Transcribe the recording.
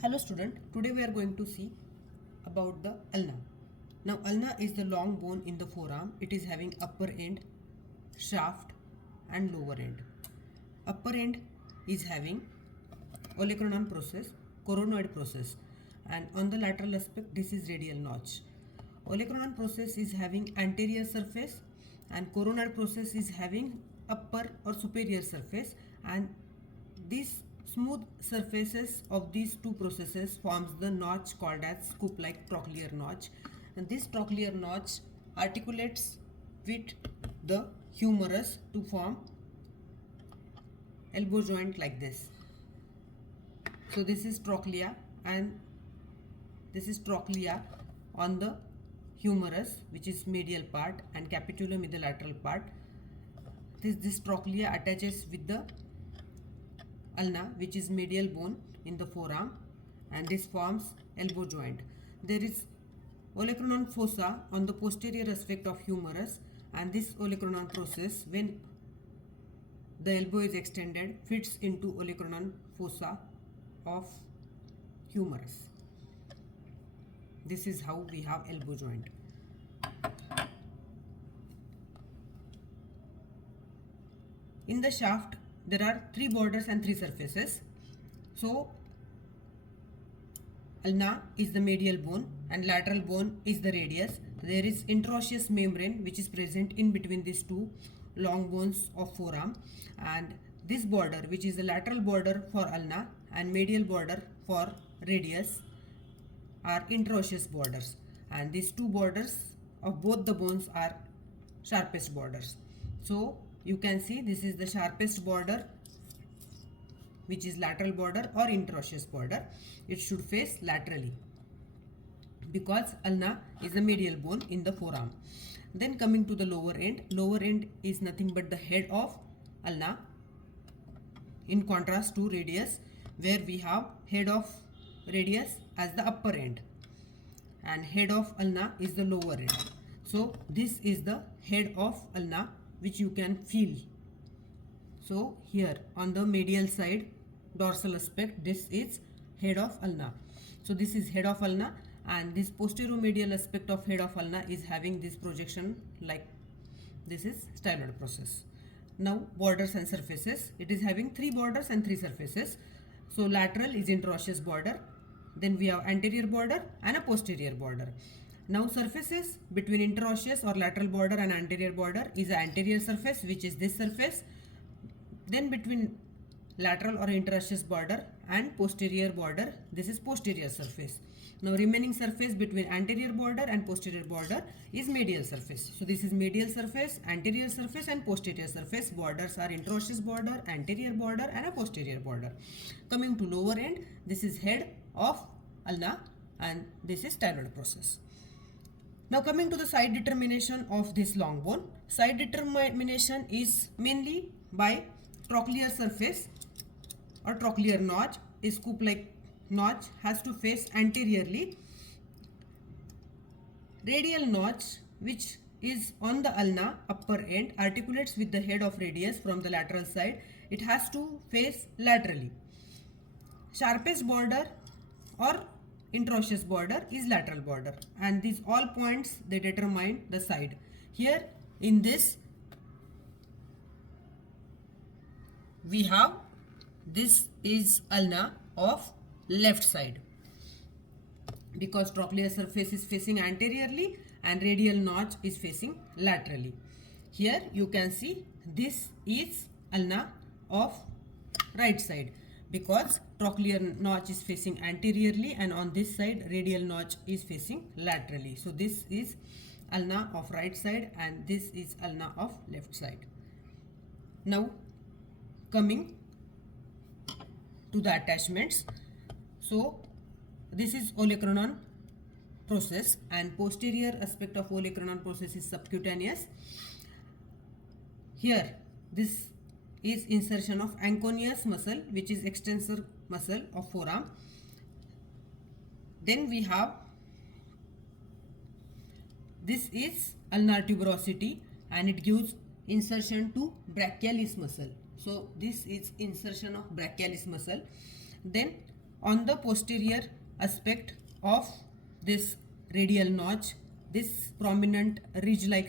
Hello student, today we are going to see about the ulna. Now ulna is the long bone in the forearm. It is having upper end, shaft and lower end. Upper end is having olecranon process, coronoid process, and on the lateral aspect this is radial notch. Olecranon process is having anterior surface and coronoid process is having upper or superior surface, and these smooth surfaces of these two processes forms the notch called as scoop-like trochlear notch, and this trochlear notch articulates with the humerus to form elbow joint like this. So this is trochlea and this is trochlea on the humerus, which is medial part, and capitulum is the lateral part. This trochlea attaches with the ulna, which is medial bone in the forearm, and this forms elbow joint. There is olecranon fossa on the posterior aspect of humerus, and this olecranon process, when the elbow is extended, fits into olecranon fossa of humerus. This is how we have elbow joint. In the shaft there are three borders and three surfaces. So ulna is the medial bone and lateral bone is the radius. There is interosseous membrane which is present in between these two long bones of forearm, and this border, which is the lateral border for ulna and medial border for radius, are interosseous borders, and these two borders of both the bones are sharpest borders. So you can see this is the sharpest border, which is lateral border or interosseous border. It should face laterally because ulna is the medial bone in the forearm. Then coming to the lower end is nothing but the head of ulna, in contrast to radius, where we have head of radius as the upper end and head of ulna is the lower end. So this is the head of ulna, which you can feel. So here on the medial side dorsal aspect, this is head of ulna. So this is head of ulna, and this posteromedial aspect of head of ulna is having this projection like this is styloid process. Now borders and surfaces, it is having three borders and three surfaces. So lateral is interosseous border, then we have anterior border and a posterior border. Now surfaces between interosseous or lateral border and anterior border is the anterior surface, which is this surface. Then between lateral or interosseous border and posterior border, this is posterior surface. Now remaining surface between anterior border and posterior border is medial surface. So this is medial surface, anterior surface and posterior surface. Borders are interosseous border, anterior border and a posterior border. Coming to lower end, this is head of ulna and this is styloid process. Now coming to the side determination of this long bone. Side determination is mainly by trochlear surface or trochlear notch. A scoop-like notch has to face anteriorly. Radial notch, which is on the ulna upper end, articulates with the head of radius from the lateral side. It has to face laterally. Sharpest border or interosseous border is lateral border, and these all points they determine the side. Here in this we have, this is ulna of left side because trochlear surface is facing anteriorly and radial notch is facing laterally. Here you can see this is ulna of right side because trochlear notch is facing anteriorly and on this side radial notch is facing laterally. So this is ulna of right side and this is ulna of left side. Now coming to the attachments. So this is olecranon process and posterior aspect of olecranon process is subcutaneous. Here this is insertion of anconeus muscle, which is extensor muscle of forearm. Then we have, this is ulnar tuberosity and it gives insertion to brachialis muscle. So this is insertion of brachialis muscle. Then On the posterior aspect of this radial notch, this prominent ridge-like